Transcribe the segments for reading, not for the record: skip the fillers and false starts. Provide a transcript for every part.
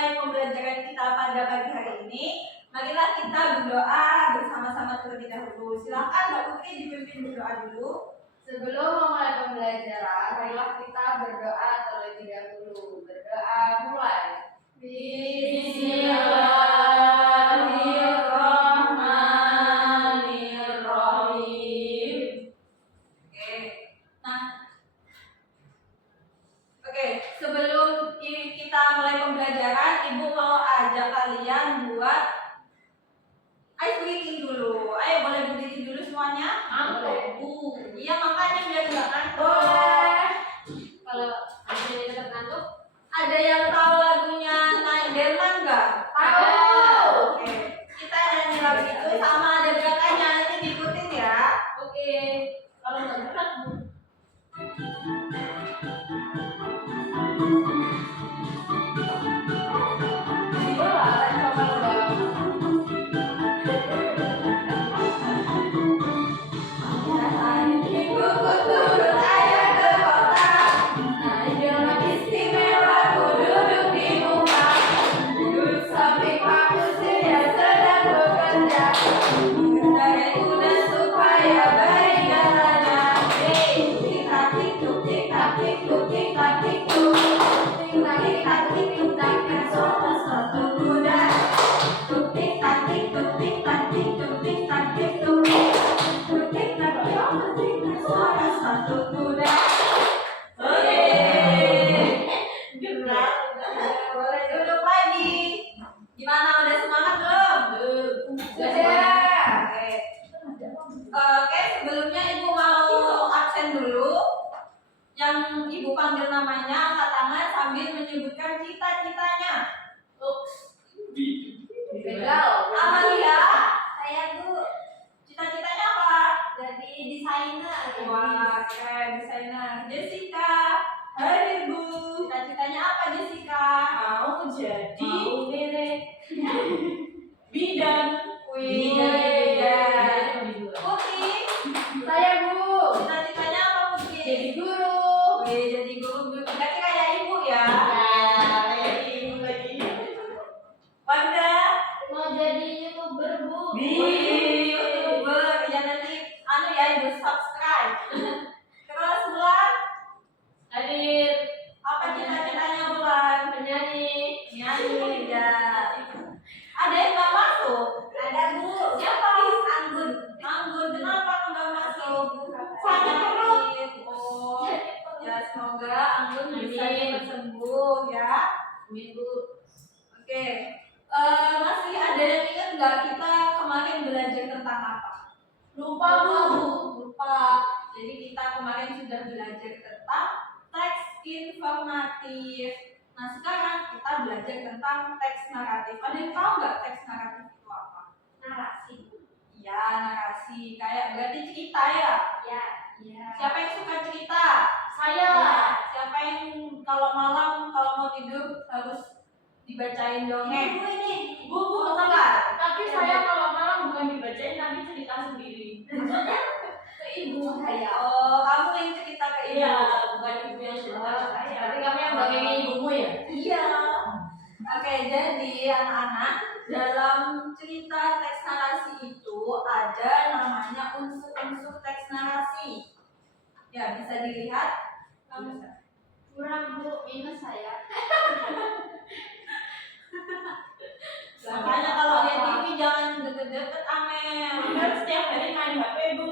memulai pembelajaran kita pada pagi hari ini, marilah kita berdoa bersama-sama terlebih dahulu. Silakan Mbak Putri dipimpin berdoa dulu. Sebelum memulai pembelajaran, marilah kita berdoa terlebih dahulu. Berdoa mulai. Bismillahirrahmanirrahim. Oke, sebelum kita mulai pembelajaran, Ibu mau ajak kalian buat ice breathing dulu. Ayo, boleh berdiri dulu semuanya? Ngantuk. Iya, makanya biar nggak ngantuk. Boleh. Kalau ada yang tetap ngantuk, Ada yang tahu lagunya Naik Delman nggak? tahu. Oke, kita nyanyi lagu itu sama ada gerakannya, nanti diikutin ya. Oke. Kalau nggak berat, Bu. Ibuku turut ayah ke kota, naik jalan istimewa, ku duduk di muka. Duduk samping aku dia sedang bekerja, mengendarai kuda supaya baik jalannya. Tik tak tik tuk tik tak tik tuk tik tak tik tuk, tik tak tik tak tik tuk tak tik satu kuda. Tuk tik tak tik tuk tik tak tik tuk tik tak tik tuk, tuk tik tak tik suara satu kuda. Oke, gerak. Boleh duduk lagi. Gimana, udah semangat belum? Sudah. Oke, sebelumnya Ibu mau absen dulu. Yang Ibu panggil namanya, angkat tangan sambil menyebutkan cita-citanya. Begal. Amalia, Saya Bu cita-citanya apa? jadi desainer. Wah, keren, desainer. Jessica, hadir Bu. Cita-citanya apa Jessica? Mau jadi bidan. Wih, bidan. Putri, Saya Bu. cita-citanya apa Putri? Jadi guru. Wih, jadi guru. Berarti kayak ibu ya? Kayak ibu lagi. Wanda, Mau jadi YouTuber Bu. Wih, YouTuber. Ya nanti ya Ibu subscribe. Terus Bulan, Hadir. apa cita-citanya Bulan? Penyanyi. Nyanyi ya. Ada yang nggak masuk? Ada Bu. Siapa? Anggun. Anggun, kenapa nggak masuk? Sakit perut. Oh, ya semoga Anggun bisa cepat sembuh ya. Minggu. Oke, masih ada yang ingat nggak kita kemarin belajar tentang apa? Lupa Bu. Lupa. Jadi kita kemarin sudah belajar tentang teks informatif. Nah sekarang kita belajar tentang teks naratif. Ada yang tahu nggak teks naratif itu apa? Narasi Bu. Iya, narasi. Kayak berarti cerita ya. Ya. Ya. Siapa yang suka cerita? Saya. Siapa yang kalau malam kalau mau tidur harus dibacain dongeng? Bu ini. Bu kelar. Tapi saya kalau malam bukan dibacain, tapi cerita sendiri. Ke ibu saya. Oh, kamu yang cerita ke ibu. Iya, bukan ibu yang cerita ke saya. Berarti kamu yang dongengin ibumu ya? Iya. Oke, jadi anak-anak dalam cerita teks narasi itu ada namanya unsur-unsur teks narasi. Ya, bisa dilihat. Kurang Bu, minus saya. Makanya kalau lihat TV jangan deket-deket Amel. Kan setiap hari main HP Bu.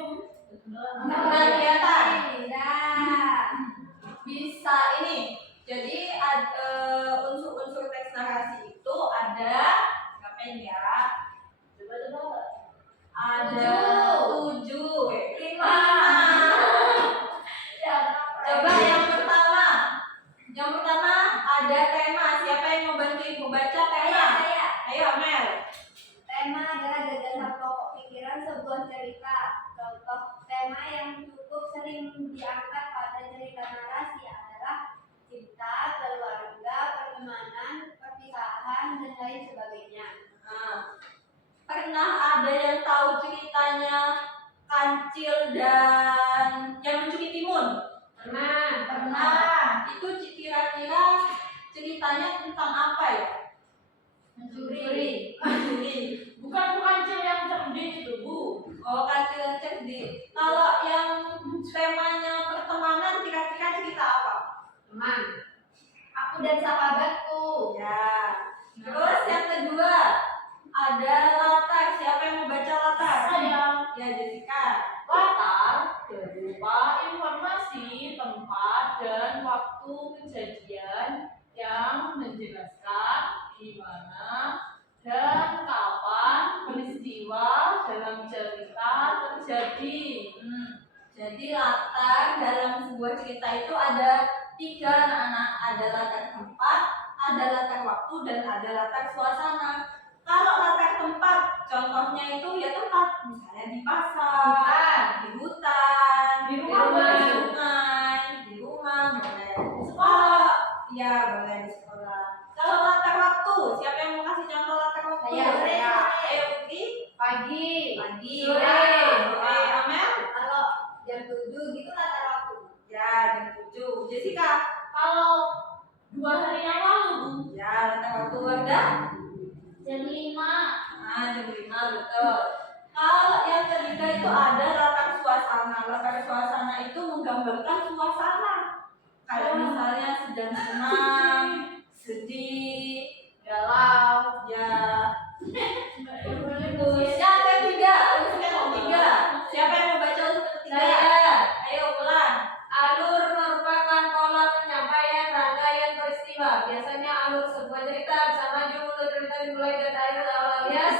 Nggak kelihatan. Tidak. Bisa ini. Jadi unsur-unsur teks narasi itu ada berapa ini ya? Coba. Ada 7, 5. Coba yang pertama ada tema. Siapa yang mau bantu ibu baca tema? Saya. Ayo Amel. Tema adalah gagasan pokok pikiran sebuah cerita. Contoh tema yang cukup sering diangkat pada cerita narasi adalah cinta, keluarga, pertemanan, perpisahan, dan lain sebagainya. Nah, pernah ada yang tahu ceritanya Kancil dan yang mencuri timun? Pernah. Pernah. Itu kira-kira ceritanya tentang apa ya? Mencuri. Bukan kancil yang cerdik itu, Bu. Oh, kancil yang cerdik. Kalau yang temanya pertemanan, kira-kira cerita apa? Teman. Aku dan sahabatku. Ya. Terus yang kedua ada latar. Siapa yang mau baca latar? Saya. Ya, Jessica. Latar berupa informasi, tempat, dan waktu kejadian yang menjelaskan di mana dan kapan peristiwa dalam cerita terjadi. Jadi latar dalam sebuah cerita itu ada 3 anak-anak. Ada latar tempat, ada latar waktu, dan ada latar suasana. Kalau latar tempat, contohnya itu ya tempat, misalnya di pasar, di hutan, Di rumah. di sungai, di rumah, boleh. Di sekolah, ya boleh di sekolah. Kalau latar waktu, siapa yang mau kasih contoh latar waktu? Saya. Ayo, Putri. Pagi. Pagi. Sore. Sore. Amel? Kalau jam 7 gitu latar waktu. Ya, jam 7. Jessica? Kalau 2 hari yang lalu, Bu. Ya, latar waktu warga? Jam 5. Nah, jam 5, betul. Kalau yang ketiga itu ada latar suasana. Latar suasana itu menggambarkan suasana. Kayak misalnya sedang senang, sedih, Galau. ya. Terus yang ketiga, unsur yang ketiga. Siapa yang mau baca unsur ketiga? Saya. Ayo ulang. Alur merupakan pola penyampaian rangkaian peristiwa. Biasanya alur sebuah cerita bisa maju mundur cerita dimulai dan akhir awal alias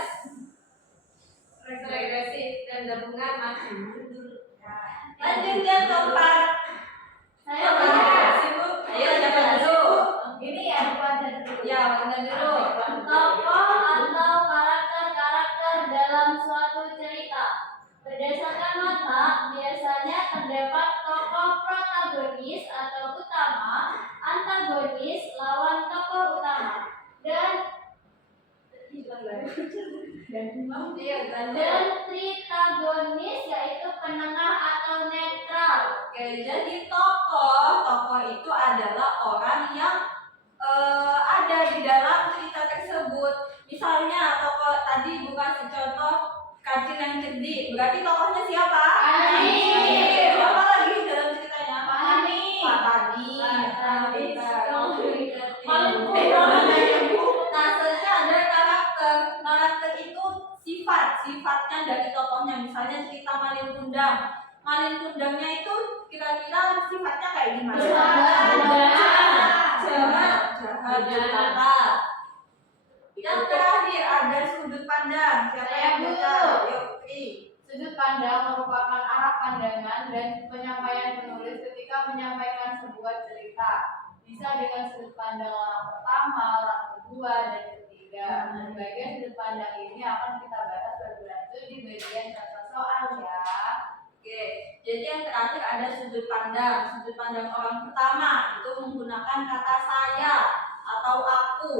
regresif dan gabungan maju mundur. Lanjut yang keempat. Saya Sibuk. Ayo siapa dulu? Ini ya pelajar dulu. Ya, Wanda dulu. tokoh atau karakter-karakter dalam suatu cerita. Berdasarkan watak, biasanya terdapat tokoh protagonis atau utama, antagonis, lawan tokoh utama, dan tritagonis yaitu penengah atau netral. Oke, jadi tokoh itu adalah orang yang ada di dalam cerita tersebut. Misalnya tokoh tadi bukan contoh kancil yang cerdik, berarti tokohnya siapa? Pani. Siapa lagi dalam ceritanya? Pani. Pak Pani. Nah, selanjutnya ada karakter. Karakter itu sifatnya dari tokohnya. Misalnya cerita Malin Kundang. Malin Kundangnya itu kira-kira sifatnya kayak gimana? Jahat. Yang terakhir ada sudut pandang. Siapa yang Saya, Bu. baca? Ayo, Putri. Sudut pandang merupakan arah pandangan dan penyampaian penulis ketika menyampaikan sebuah cerita. Bisa dengan sudut pandang orang pertama, orang kedua, dan ketiga. Bagian sudut pandang ini akan kita bahas lebih lanjut di bagian contoh soal ya. Oke, jadi yang terakhir ada sudut pandang. Sudut pandang orang pertama itu menggunakan kata saya atau aku.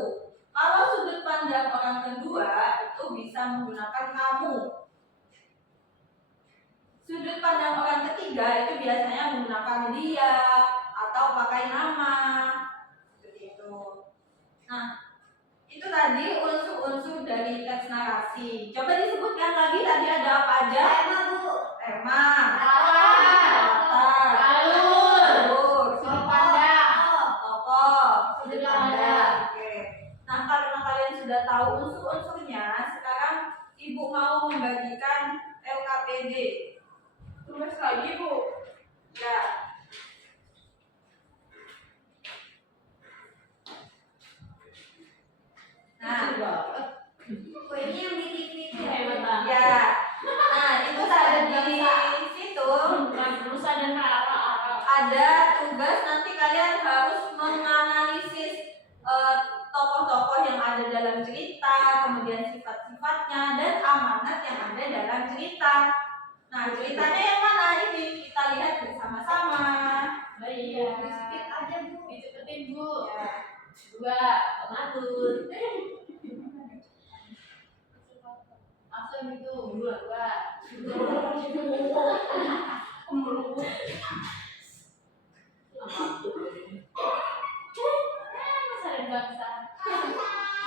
Kalau sudut pandang orang kedua itu bisa menggunakan kamu. Sudut pandang orang ketiga itu biasanya menggunakan dia atau pakai nama. Seperti itu. Nah, itu tadi unsur-unsur dari teks narasi. Coba disebutkan lagi tadi ada apa aja? Tema, Bu. Tema, Latar. latar, Alur. Sudut pandang. tokoh, Sudut pandang. Oke. Nah, karena kalian sudah tahu unsur-unsurnya, sekarang Ibu mau membagikan LKPD. Tulis lagi, Bu. Ya. Nah, Oh, ini yang di TV itu ya. Hebat banget. ya. Nah, itu tadi di situ Nusa dan Rara. ada tugas nanti kalian harus menganalisis tokoh-tokoh yang ada dalam cerita, kemudian sifat-sifatnya dan amanat yang ada dalam cerita. Nah, ceritanya yang mana ini? Kita lihat bersama-sama. Iya. Skip aja, Bu. Dicepetin, Bu. Ya. 2. Pengatur. Langsung itu. 2. Masa ada bangsa.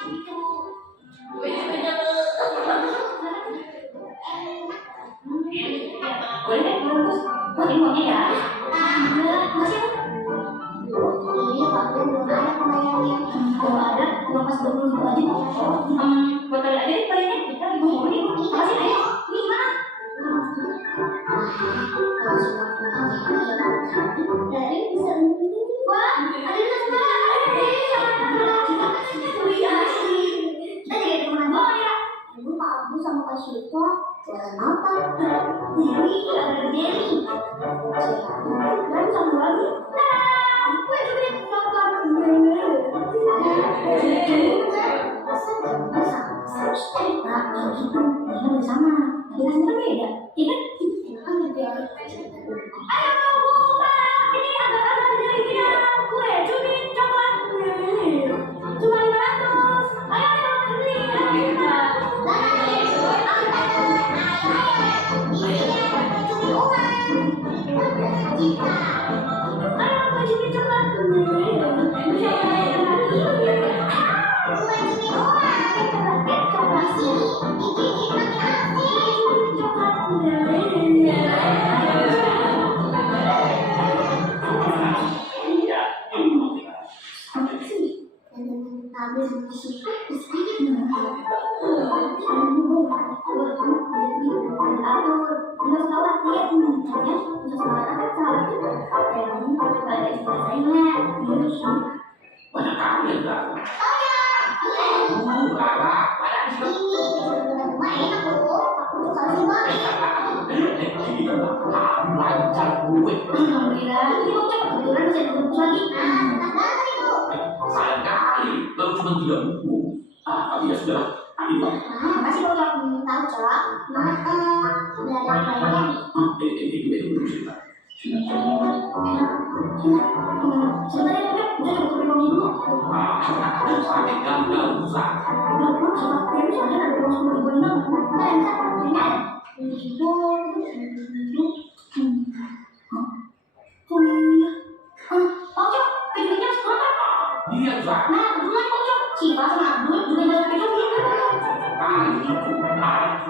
Itu Boleh deh, terus buatin uangnya ya. Udah, masih ini waktu belum ada pembayarannya. Kalau ada, uang pas 20.000 aja. Buat kalian aja deh bayarnya. Kita lagi ngomong ini. Makasih, ayo. Ini gimana? Kalau semua dari bisa wah, ada yang sama. Kita jadi teman doang ya. Ibu Pak Abdul sama Kak Syifa jualan apa? Ini ada Jerry. Dan sama lagi. Aku yang beli coklat. Nah, gitu. Kita bersama. Tapi rasanya beda. Iya kan? Ayo buka. Ini agak-agak Jerry-nya. Kue cumi coklat. Cuma 500. Ayo beli. Banyak kali ya enggak? Sayang kali, baru cuma 3 buku. Tapi ya sudah, Makasih kalau tahu, Cok. Udah ada pembayarannya nih. Itu cerita. Sebentar ya, Beb. Udah coba beli uangnya dulu. Sakit gagal usah. Udah, Beb. Sama Beb, soalnya ada uang 10.000 ini. Udah, ya, Kak. Kayaknya ada. Itu. Oh iya. Pak Cok, kejunya sekolah. Iya, usah. Nah, kebetulan Pak Cok. Siva sama Abdul juga jualan keju gitu.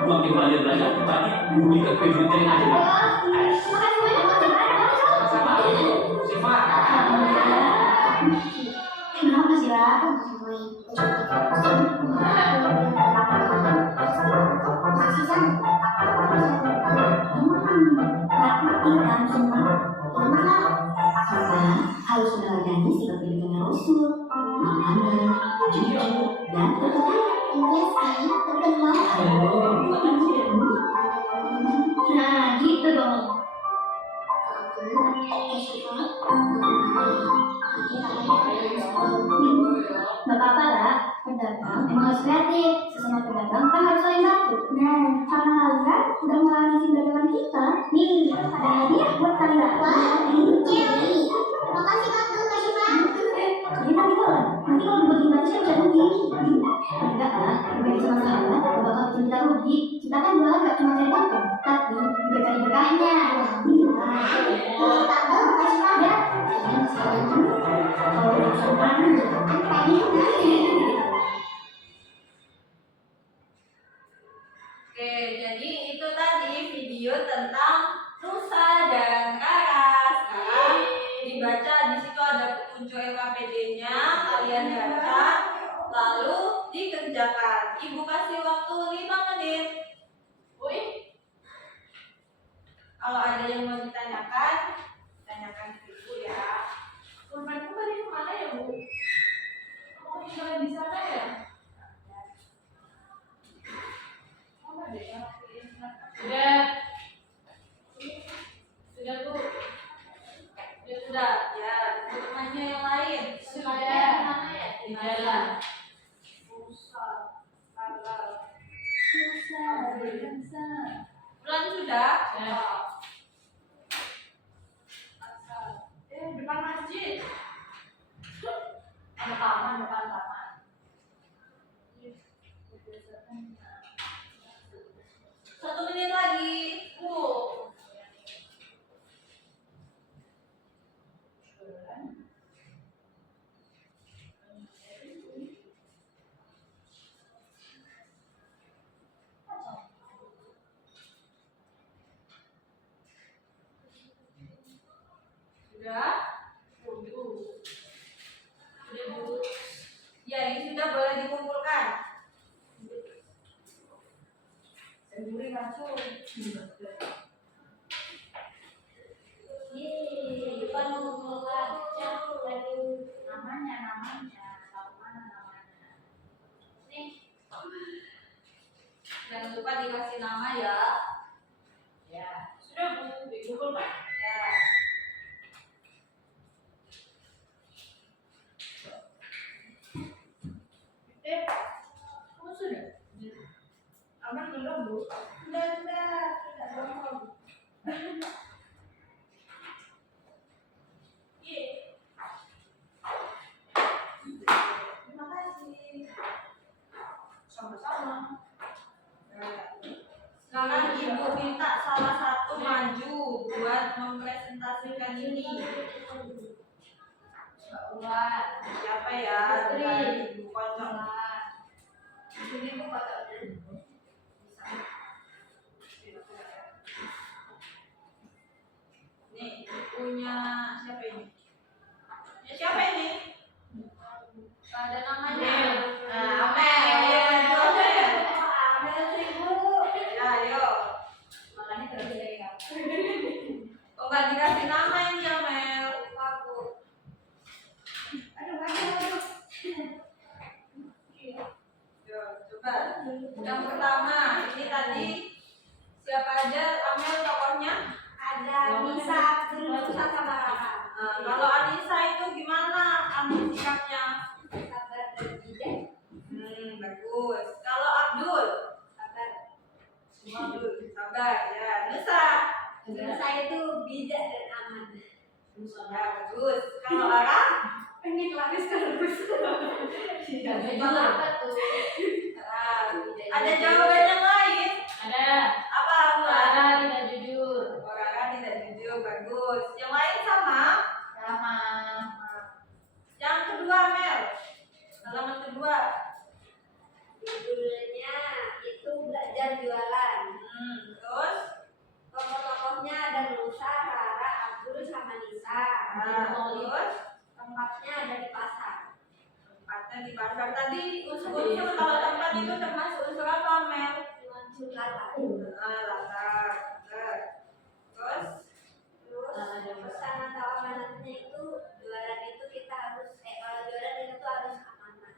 Uang kembalian belanja tadi berikan PBT yang ada. Makasih banyak Pak Cok. Sama Siva. Kenapa sih, Ra? Harus meneladani sikap pendidikan Rasul, amanah, jujur, dan percaya. Iya sih, terkenal. Nah, gitu dong. Gak apa-apa lah, pedagang emang harus kreatif. Sesama pedagang kan harus saling bantu. Nah, karena kalian udah melalui dagangan kita, nih ada hadiah buat kalian. Wah, Jerry. Makasih Kak Abdul, Kak Syifa. Kalian nanti kalau dibagi gratis kan bisa rugi. Enggak lah, berbagi sama sahabat gak bakal bikin kita rugi. Kita kan jualan gak cuma cari untung, tapi juga cari berkahnya. Kak Abdul, Kak Syifa ya. Kalian sekalian dulu. Kalau udah sama Oke, jadi itu tadi video tentang Nusa dan Karas. Sekarang dibaca, di situ ada petunjuk LKPD-nya, kalian baca, lalu dikerjakan. Ibu kasih waktu 5 menit. Wih. Kalau ada yang mau ditanyakan, tanyakan ke Ibu ya. Pulpenku tadi kemana ya, Bu? Mau tinggal di sana ya? Sudah Bu. Sudah ya, dokumennya yang lain. Sudah. Mana ya? Di jalan. Bulan sudah? Ya. Depan masjid. Ada taman, depan taman. 1 menit lagi. Juri racun. Depan mau baca lagi. Namanya tahu mana namanya. Nih, Jangan lupa dikasih nama ya. ya sudah Bu, di Google Pak. Ya. Kamu sudah? Aman belum Bu? Sudah, tidak belum. Terima kasih. Sama-sama. Sekarang Ibu minta salah satu maju buat mempresentasikan ini. Mbak Ulan. Siapa ya? Putri. Dari Ibu Kocok. Di sini Bu fotonya. Nih, punya siapa ini? Ya, siapa ini? Ada namanya. Nah, Amel. Amel sih Bu. Ya, ayo. Makanya terus ya. Kok nggak dikasih nama ini Amel? Lupa Bu. Aduh. Yo, coba. Yang pertama, ini tadi siapa aja Amel tokohnya? Ada Nisa Abdul Musa sama Raka. Nah, kalau Anissa itu gimana Amel sikapnya? Sabar dan bijak. Bagus. Kalau Abdul? Sabar. Abdul, sabar ya. Nusa? Nisa itu bijak dan aman. Ya, bagus. Kalau Ara? Ini lapis terus. Jujur apa tuh? Ada jawaban yang lain? Ada. Apa Amel? Rara tidak jujur. Orang tidak jujur, bagus. Yang lain sama? Sama. Yang kedua, Mel. Halaman kedua. Judulnya itu belajar jualan. Terus? Tokoh-tokohnya ada Nusa, Rara, Abdul, sama Nisa. Terus? Tempatnya ada di pasar. Tempatnya di pasar. Tadi unsur-unsur kalau tempat itu termasuk unsur apa, Mel? Unsur latar. Latar. Terus? Pesan atau amanatnya itu jualan itu kita harus kalau jualan itu tuh harus amanah.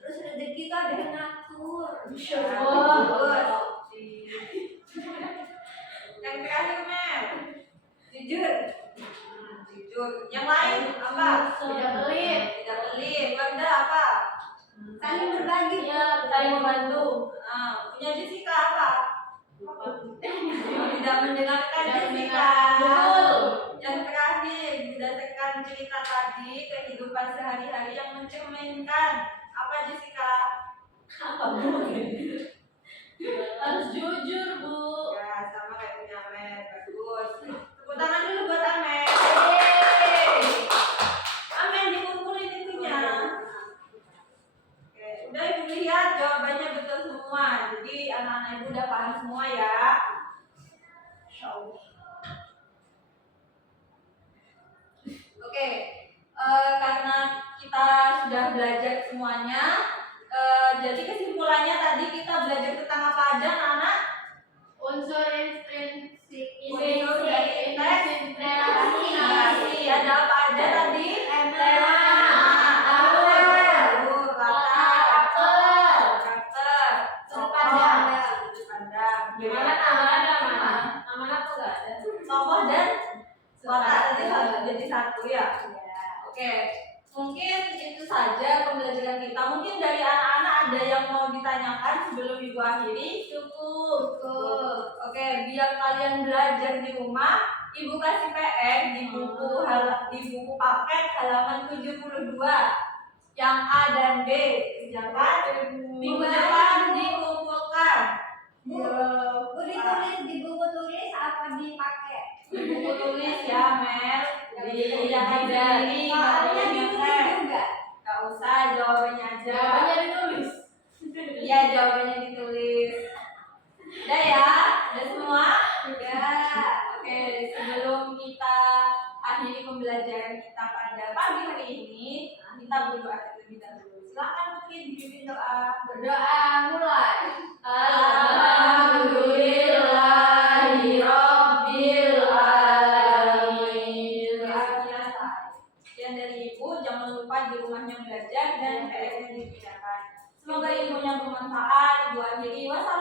Terus rezeki itu ada yang ngatur. Bagus. Yang terakhir, Mel. Jujur. Jujur. Yang lain apa? Tidak pelit. Tidak pelit. Benda apa? Saling berbagi. Iya, saling membantu. Punya Jessica apa? Tidak mendengarkan Tidak Jessica. mendengarkan. Betul. Yang terakhir, berdasarkan cerita tadi, kehidupan sehari-hari yang mencerminkan apa Jessica? Harus jujur, Bu. Ya, sama kayak punya Amer. Bagus. Tepuk tangan dulu buat Amer. Amer dikumpulin itunya. Oke, udah Ibu lihat jawabannya betul semua. Jadi anak-anak Ibu udah paham semua ya. Oke, karena kita sudah belajar semuanya, jadi kesimpulannya tadi kita belajar tentang apa aja, anak-anak? Unsur intrinsik Unsur dari relasi. narasi. Ada apa aja tadi? Tema. Karakter, Sudut pandang. sudut pandang. Gimana ada mana? Amanah tuh enggak ada. Tokoh dan watak tadi jadi satu ya. Oke, mungkin itu saja pembelajaran kita. Mungkin dari anak-anak ada yang mau ditanyakan sebelum Ibu akhiri. Cukup. Oke, biar kalian belajar di rumah, Ibu kasih PR di buku paket halaman 72 yang A dan B. Jangan minggu depan dikumpulkan. Bu ditulis di buku tulis apa dipakai? Buku tulis ya, Mel. Jangan dari Soalnya ditulis juga. Gak usah, jawabannya aja. Jawabannya ditulis. Iya, jawabannya ditulis. Udah ya? Udah semua? Udah. Oke, sebelum kita akhiri pembelajaran kita pada pagi hari ini, kita berdoa terlebih dahulu. Silakan Putri dipimpin doa. Berdoa mulai. Alhamdulillah. Semoga ilmunya bermanfaat. Ibu akhiri. Wassalamualaikum